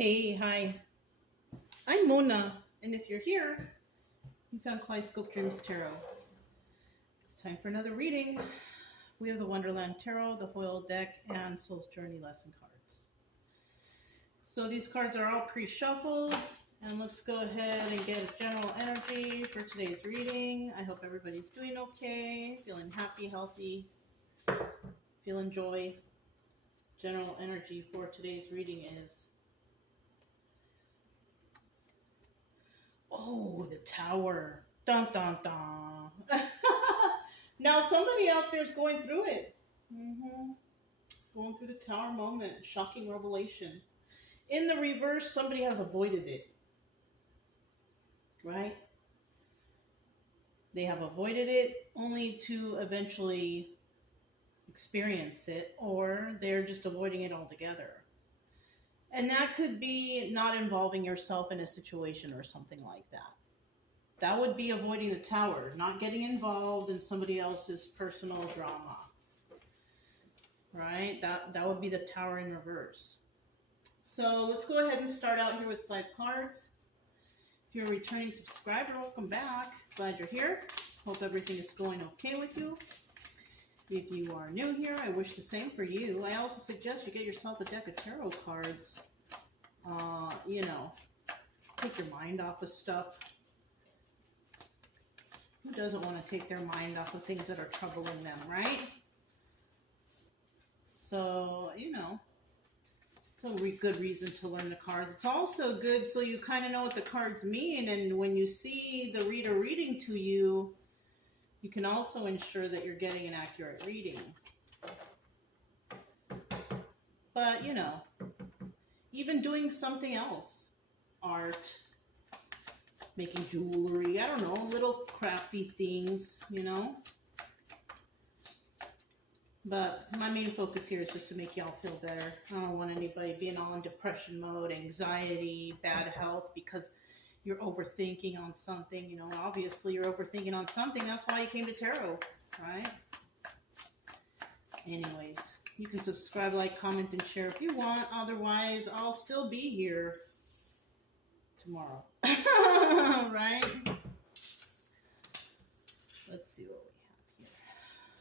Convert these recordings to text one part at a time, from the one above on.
Hey, hi. I'm Mona, and if you're here, you found Kaleidoscope Dreams Tarot. It's time for another reading. We have the Wonderland Tarot, the Hoyle deck, and Soul's Journey lesson cards. So these cards are all pre-shuffled, and let's go ahead and get a general energy for today's reading. I hope everybody's doing okay, feeling happy, healthy, feeling joy. General energy for today's reading is the Tower. Dun dun dun. Now somebody out there is going through it. Going through the Tower moment. Shocking revelation. In the reverse, somebody has avoided it. Right? They have avoided it only to eventually experience it, or they're just avoiding it altogether. And that could be not involving yourself in a situation or something like that. That would be avoiding the Tower, not getting involved in somebody else's personal drama. Right? That would be the Tower in reverse. So let's go ahead and start out here with 5 cards. If you're a returning subscriber, welcome back. Glad you're here. Hope everything is going okay with you. If you are new here, I wish the same for you. I also suggest you get yourself a deck of tarot cards. Take your mind off of stuff. Who doesn't want to take their mind off of things that are troubling them, right? So, it's a good reason to learn the cards. It's also good so you kind of know what the cards mean, and when you see the reader reading to you, you can also ensure that you're getting an accurate reading. But, even doing something else, art, making jewelry, I don't know, little crafty things, But my main focus here is just to make y'all feel better. I don't want anybody being all in depression mode, anxiety, bad health, because you're overthinking on something. Obviously you're overthinking on something. That's why you came to tarot, right? Anyways, you can subscribe, like, comment, and share if you want. Otherwise, I'll still be here tomorrow. Right? Let's see what we have here.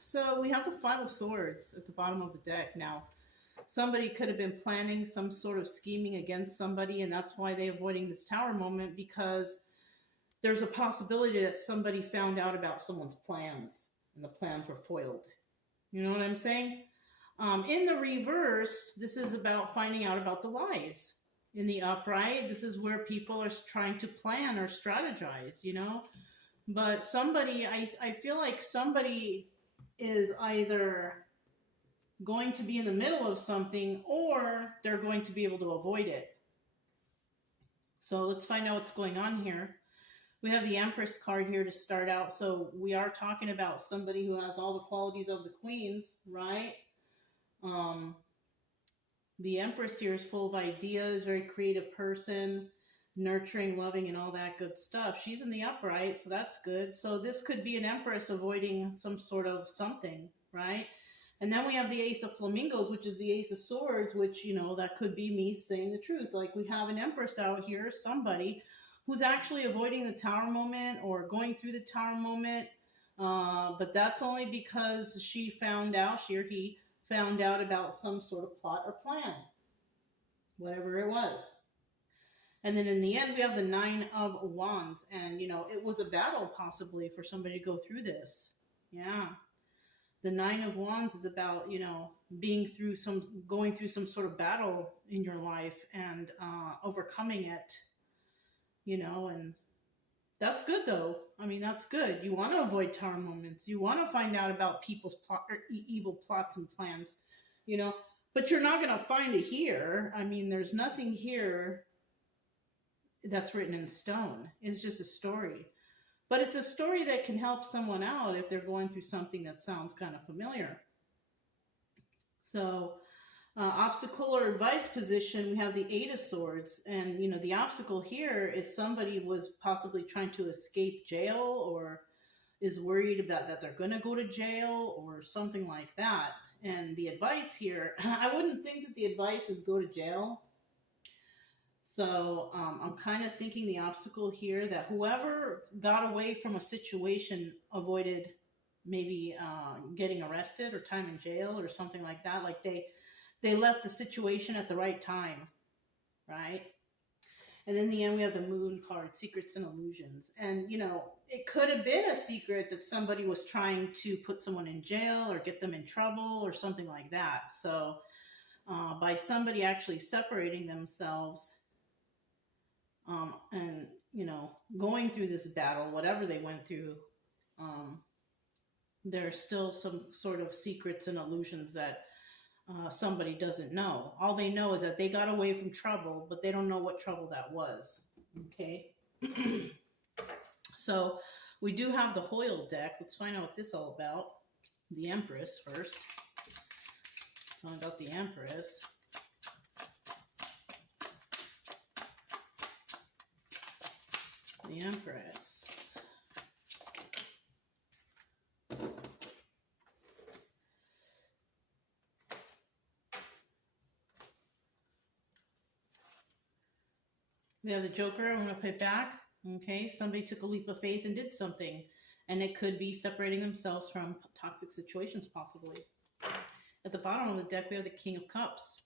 So we have the 5 of Swords at the bottom of the deck. Now, somebody could have been planning some sort of scheming against somebody, and that's why they're avoiding this Tower moment, because there's a possibility that somebody found out about someone's plans, and the plans were foiled. You know what I'm saying? In the reverse, this is about finding out about the lies. In the upright, this is where people are trying to plan or strategize, But somebody, I feel like somebody is either going to be in the middle of something, or they're going to be able to avoid it. So let's find out what's going on here. We have the Empress card here to start out. So we are talking about somebody who has all the qualities of the Queens, right? The Empress here is full of ideas, very creative person, nurturing, loving, and all that good stuff. She's in the upright, so that's good. So this could be an Empress avoiding some sort of something, right? And then we have the Ace of Flamingos, which is the Ace of Swords, which, that could be me saying the truth. Like, we have an Empress out here, somebody who's actually avoiding the Tower moment or going through the Tower moment. But that's only because she or he found out about some sort of plot or plan, whatever it was. And then in the end, we have the 9 of Wands. And, it was a battle possibly for somebody to go through this. Yeah. The 9 of Wands is about, going through some sort of battle in your life and overcoming it, and that's good though. I mean, that's good. You want to avoid Tower moments. You want to find out about people's evil plots and plans, but you're not going to find it here. I mean, there's nothing here that's written in stone. It's just a story. But it's a story that can help someone out if they're going through something that sounds kind of familiar. So, obstacle or advice position, we have the 8 of Swords. And, the obstacle here is somebody was possibly trying to escape jail, or is worried about that they're going to go to jail or something like that. And the advice here, I wouldn't think that the advice is go to jail. So I'm kind of thinking the obstacle here that whoever got away from a situation avoided maybe getting arrested or time in jail or something like that. Like they left the situation at the right time, right? And in the end, we have the moon card, secrets and illusions. And, you know, it could have been a secret that somebody was trying to put someone in jail or get them in trouble or something like that. So by somebody actually separating themselves and, you know, going through this battle, whatever they went through, um, there's still some sort of secrets and illusions that somebody doesn't know. All they know is that they got away from trouble, but they don't know what trouble that was. Okay. So we do have the Hoyle deck. Let's find out what this is all about. The Empress first. Find out the Empress. The Empress. We have the Joker. I'm going to put it back. Okay, somebody took a leap of faith and did something. And it could be separating themselves from toxic situations, possibly. At the bottom of the deck, we have the King of Cups.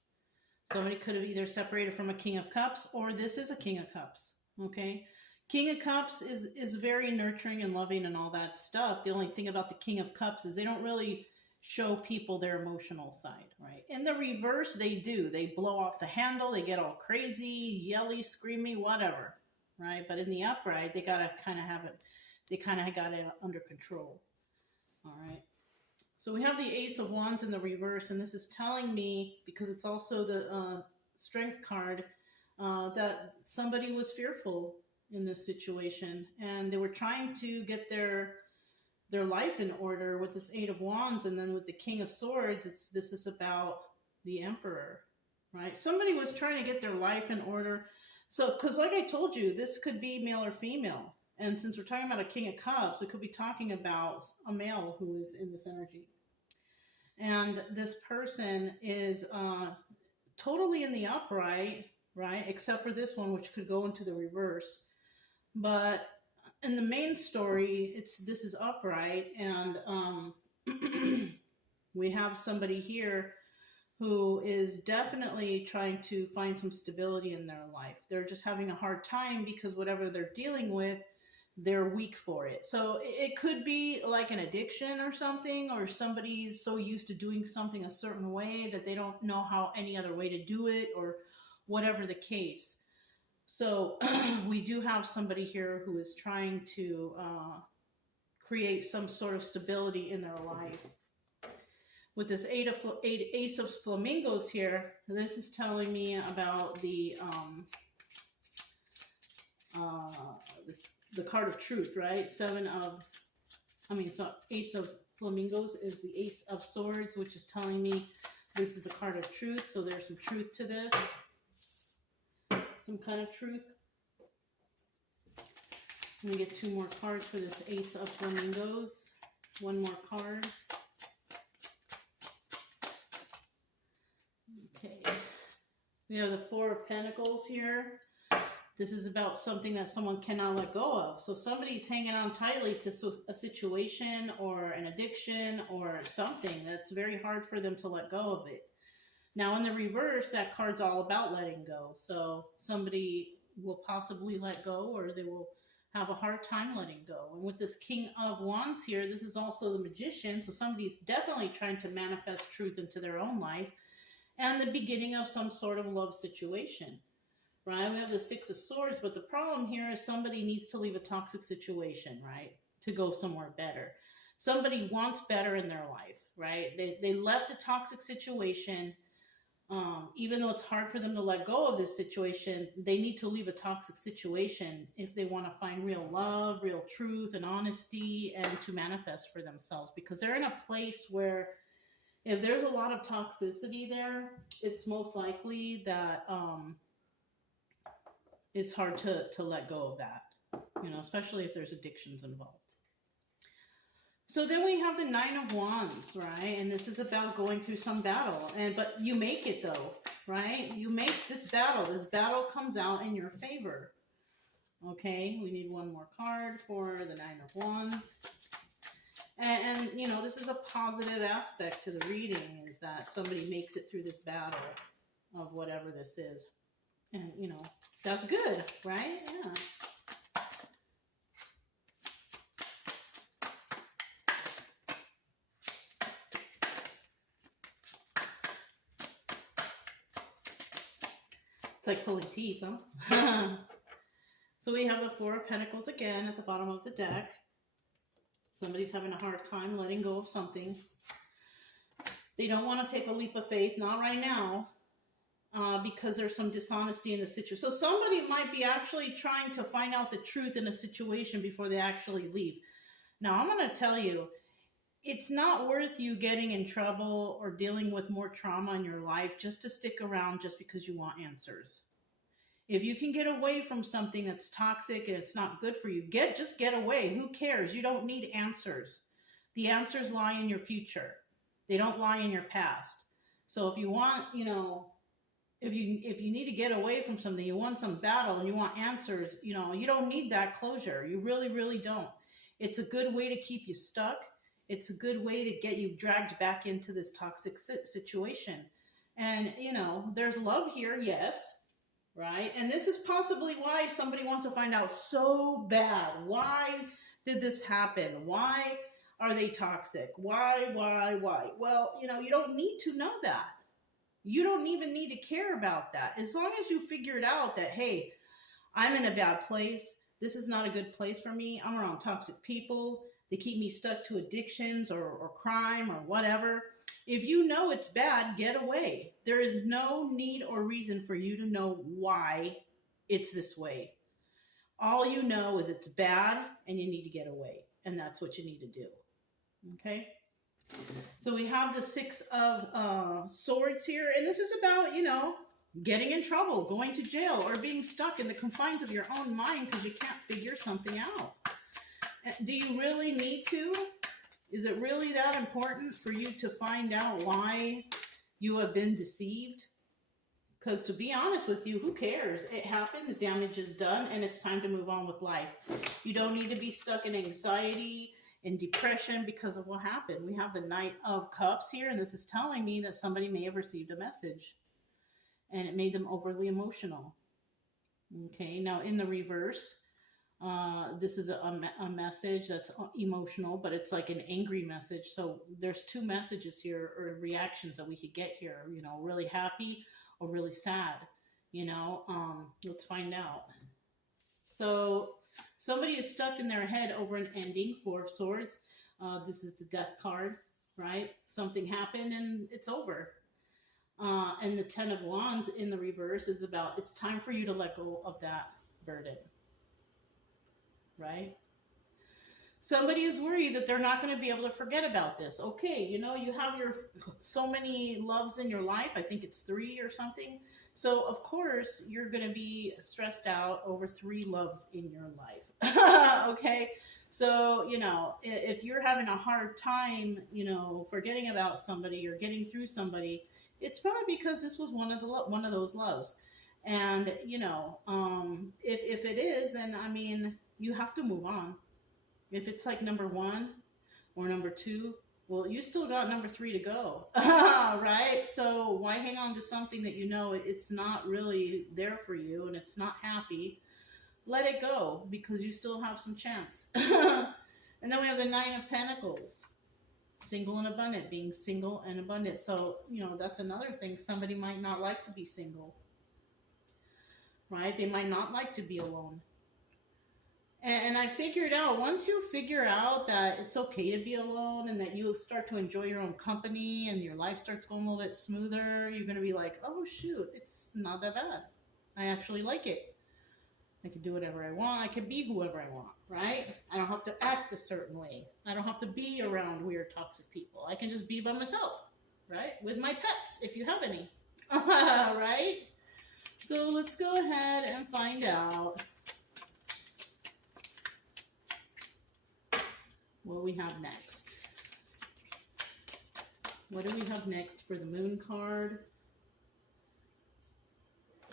Somebody could have either separated from a King of Cups, or this is a King of Cups. Okay, King of Cups is very nurturing and loving and all that stuff. The only thing about the King of Cups is they don't really show people their emotional side, right? In the reverse, they do. They blow off the handle. They get all crazy, yelly, screamy, whatever, right? But in the upright, they gotta kind of have it. They kind of got it under control. All right. So we have the Ace of Wands in the reverse, and this is telling me, because it's also the Strength card, that somebody was fearful in this situation, and they were trying to get their life in order with this Eight of Wands, and then with the King of Swords, this is about the Emperor, right? Somebody was trying to get their life in order. So, because like I told you, this could be male or female. And since we're talking about a King of Cups, we could be talking about a male who is in this energy. And this person is totally in the upright, right? Except for this one, which could go into the reverse. But in the main story, this is upright, and we have somebody here who is definitely trying to find some stability in their life. They're just having a hard time because whatever they're dealing with, they're weak for it. So it could be like an addiction or something, or somebody's so used to doing something a certain way that they don't know how any other way to do it, or whatever the case. So we do have somebody here who is trying to create some sort of stability in their life. With this Ace of Flamingos here, this is telling me about the card of truth, right? Ace of Flamingos is the Ace of Swords, which is telling me this is the card of truth. So there's some truth to this. Some kind of truth. Let me get two more cards for this Ace of Flamingos. One more card. Okay. We have the Four of Pentacles here. This is about something that someone cannot let go of. So somebody's hanging on tightly to a situation or an addiction or something that's very hard for them to let go of it. Now, in the reverse, that card's all about letting go. So somebody will possibly let go, or they will have a hard time letting go. And with this King of Wands here, this is also the Magician. So somebody's definitely trying to manifest truth into their own life and the beginning of some sort of love situation, right? We have the Six of Swords, but the problem here is somebody needs to leave a toxic situation, right, to go somewhere better. Somebody wants better in their life, right? They left a toxic situation. Even though it's hard for them to let go of this situation, they need to leave a toxic situation if they want to find real love, real truth, and honesty, and to manifest for themselves. Because they're in a place where if there's a lot of toxicity there, it's most likely that it's hard to let go of that, you know, especially if there's addictions involved. So then we have the Nine of Wands, right? And this is about going through some battle. But you make it though, right? You make this battle. This battle comes out in your favor. Okay, we need one more card for the Nine of Wands. And you know, this is a positive aspect to the reading, is that somebody makes it through this battle of whatever this is. And, you know, that's good, right? Yeah. It's like pulling teeth, huh? So we have the Four of Pentacles again at the bottom of the deck. Somebody's having a hard time letting go of something. They don't want to take a leap of faith, not right now, because there's some dishonesty in the situation. So somebody might be actually trying to find out the truth in a situation before they actually leave. Now, I'm going to tell you, it's not worth you getting in trouble or dealing with more trauma in your life just to stick around just because you want answers. If you can get away from something that's toxic and it's not good for you, just get away. Who cares? You don't need answers. The answers lie in your future. They don't lie in your past. So if you want, you know, if you need to get away from something, you want some battle and you want answers, you know, you don't need that closure. You really, really don't. It's a good way to keep you stuck. It's a good way to get you dragged back into this toxic situation. And, you know, there's love here, yes, right? And this is possibly why somebody wants to find out so bad. Why did this happen? Why are they toxic? Why? Well, you know, you don't need to know that. You don't even need to care about that. As long as you figure it out that, hey, I'm in a bad place. This is not a good place for me. I'm around toxic people. They keep me stuck to addictions or crime or whatever. If you know it's bad, get away. There is no need or reason for you to know why it's this way. All you know is it's bad and you need to get away. And that's what you need to do. Okay? So we have the Six of Swords here. And this is about, you know, getting in trouble, going to jail, or being stuck in the confines of your own mind because you can't figure something out. Do you really need to? Is it really that important for you to find out why you have been deceived? Because to be honest with you, who cares? It happened, the damage is done, and it's time to move on with life. You don't need to be stuck in anxiety and depression because of what happened. We have the Knight of Cups here, and this is telling me that somebody may have received a message, and it made them overly emotional. Okay, now in the reverse, this is a message that's emotional, but it's like an angry message. So there's two messages here, or reactions that we could get here, you know, really happy or really sad, you know. Let's find out. So somebody is stuck in their head over an ending, Four of Swords. This is the Death card, right? Something happened and it's over. And the Ten of Wands in the reverse is about, it's time for you to let go of that burden. Right? Somebody is worried that they're not going to be able to forget about this. Okay, you know, you have so many loves in your life. I think it's 3 or something. So, of course, you're going to be stressed out over 3 loves in your life. Okay? So, you know, if you're having a hard time, you know, forgetting about somebody or getting through somebody, it's probably because this was one of those loves. And, you know, if it is, then, I mean, you have to move on. If it's like number 1 or number 2, well, you still got number 3 to go, right? So why hang on to something that you know it's not really there for you and it's not happy? Let it go, because you still have some chance. And then we have the Nine of Pentacles, single and abundant, being single and abundant. So, you know, that's another thing. Somebody might not like to be single, right? They might not like to be alone. And I figured out, once you figure out that it's okay to be alone and that you start to enjoy your own company and your life starts going a little bit smoother, you're going to be like, oh, shoot, it's not that bad. I actually like it. I can do whatever I want. I can be whoever I want, right? I don't have to act a certain way. I don't have to be around weird, toxic people. I can just be by myself, right? With my pets, if you have any, right? So let's go ahead and find out what do we have next? What do we have next for the moon card?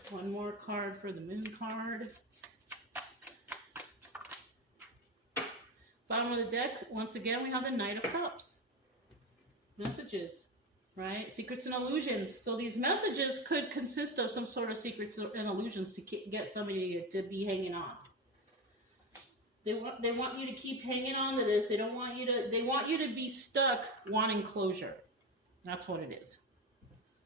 One more card for the moon card. Bottom of the deck, once again, we have the Knight of Cups. Messages, right? Secrets and illusions. So these messages could consist of some sort of secrets and illusions to get somebody to be hanging on. They want you to keep hanging on to this. They want you to be stuck wanting closure. That's what it is.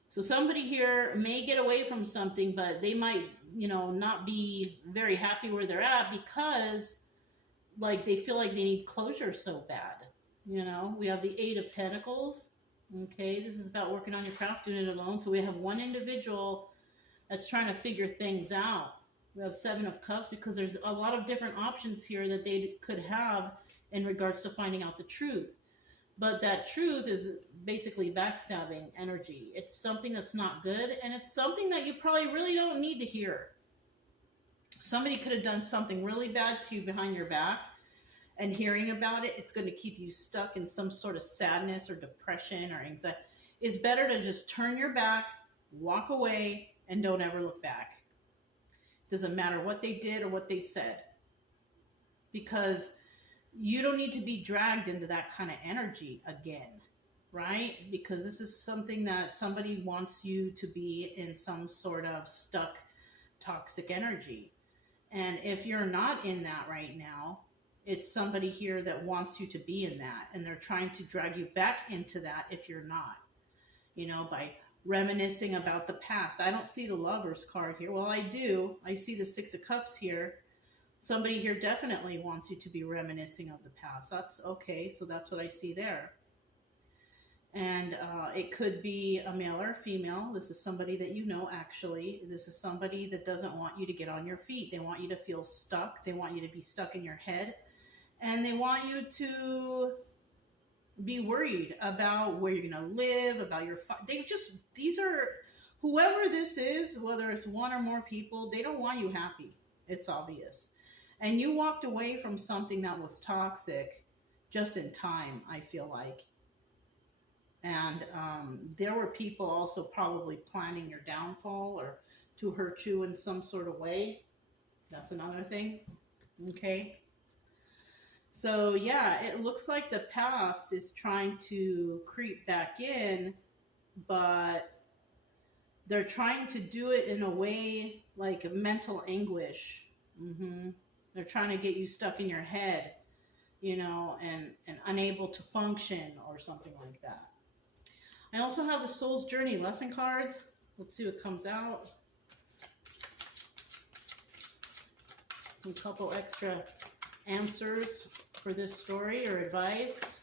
So somebody here may get away from something, but they might, not be very happy where they're at because like they feel like they need closure so bad. We have the Eight of Pentacles. Okay, this is about working on your craft, doing it alone. So we have one individual that's trying to figure things out. We have Seven of Cups because there's a lot of different options here that they could have in regards to finding out the truth. But that truth is basically backstabbing energy. It's something that's not good, and it's something that you probably really don't need to hear. Somebody could have done something really bad to you behind your back, and hearing about it, it's going to keep you stuck in some sort of sadness or depression or anxiety. It's better to just turn your back, walk away, and don't ever look back. Doesn't matter what they did or what they said. Because you don't need to be dragged into that kind of energy again, right? Because this is something that somebody wants you to be in some sort of stuck, toxic energy. And if you're not in that right now, it's somebody here that wants you to be in that. And they're trying to drag you back into that if you're not, by reminiscing about the past. I don't see the Lovers card here. Well, I do. I see the Six of Cups here. Somebody here definitely wants you to be reminiscing of the past. That's okay. So that's what I see there. And it could be a male or a female. This is somebody that actually. This is somebody that doesn't want you to get on your feet. They want you to feel stuck. They want you to be stuck in your head. And they want you to be worried about where you're going to live, about your... These are... Whoever this is, whether it's one or more people, they don't want you happy. It's obvious. And you walked away from something that was toxic just in time, I feel like. And there were people also probably planning your downfall or to hurt you in some sort of way. That's another thing. Okay. So yeah, it looks like the past is trying to creep back in, but they're trying to do it in a way like mental anguish. They're trying to get you stuck in your head, and unable to function or something like that. I also have the Soul's Journey lesson cards. Let's see what comes out. Some couple extra answers for this story or advice.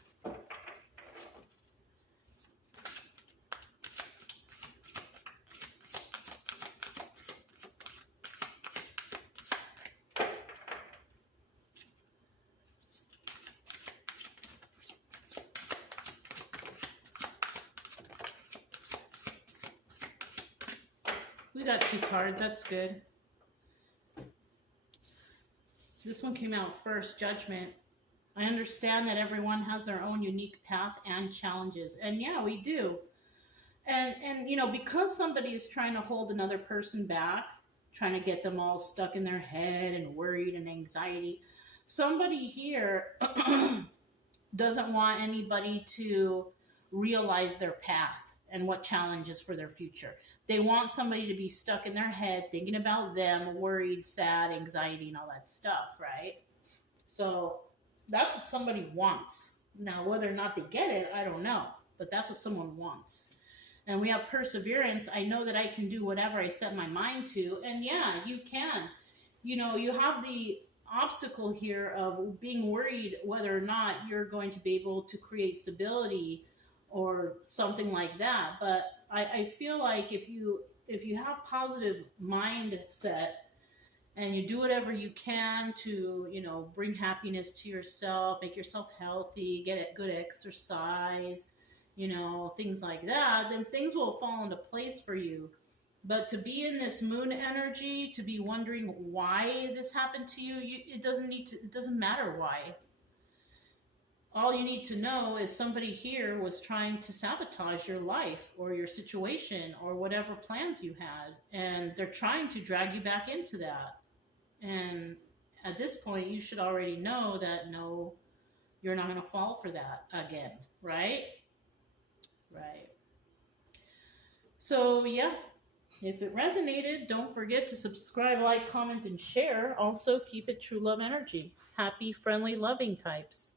We got 2 cards, that's good. This one came out first, Judgment. I understand that everyone has their own unique path and challenges. And yeah, we do. And because somebody is trying to hold another person back, trying to get them all stuck in their head and worried and anxiety, somebody here doesn't want anybody to realize their path and what challenges for their future. They want somebody to be stuck in their head, thinking about them, worried, sad, anxiety, and all that stuff, right? So that's what somebody wants. Now, whether or not they get it, I don't know. But that's what someone wants. And we have perseverance. I know that I can do whatever I set my mind to. And yeah, you can. You have the obstacle here of being worried whether or not you're going to be able to create stability or something like that. But I feel like if you have positive mindset and you do whatever you can to, bring happiness to yourself, make yourself healthy, get good exercise, things like that, then things will fall into place for you. But to be in this moon energy, to be wondering why this happened to you, it doesn't matter why. all you need to know is somebody here was trying to sabotage your life or your situation or whatever plans you had. And they're trying to drag you back into that. And at this point, you should already know that no, you're not going to fall for that again, right? Right. So, yeah, if it resonated, don't forget to subscribe, like, comment, and share. Also, keep it true love energy. Happy, friendly, loving types.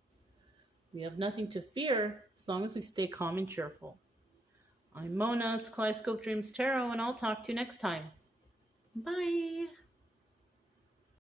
We have nothing to fear as long as we stay calm and cheerful. I'm Mona, it's Kaleidoscope Dreams Tarot, and I'll talk to you next time. Bye.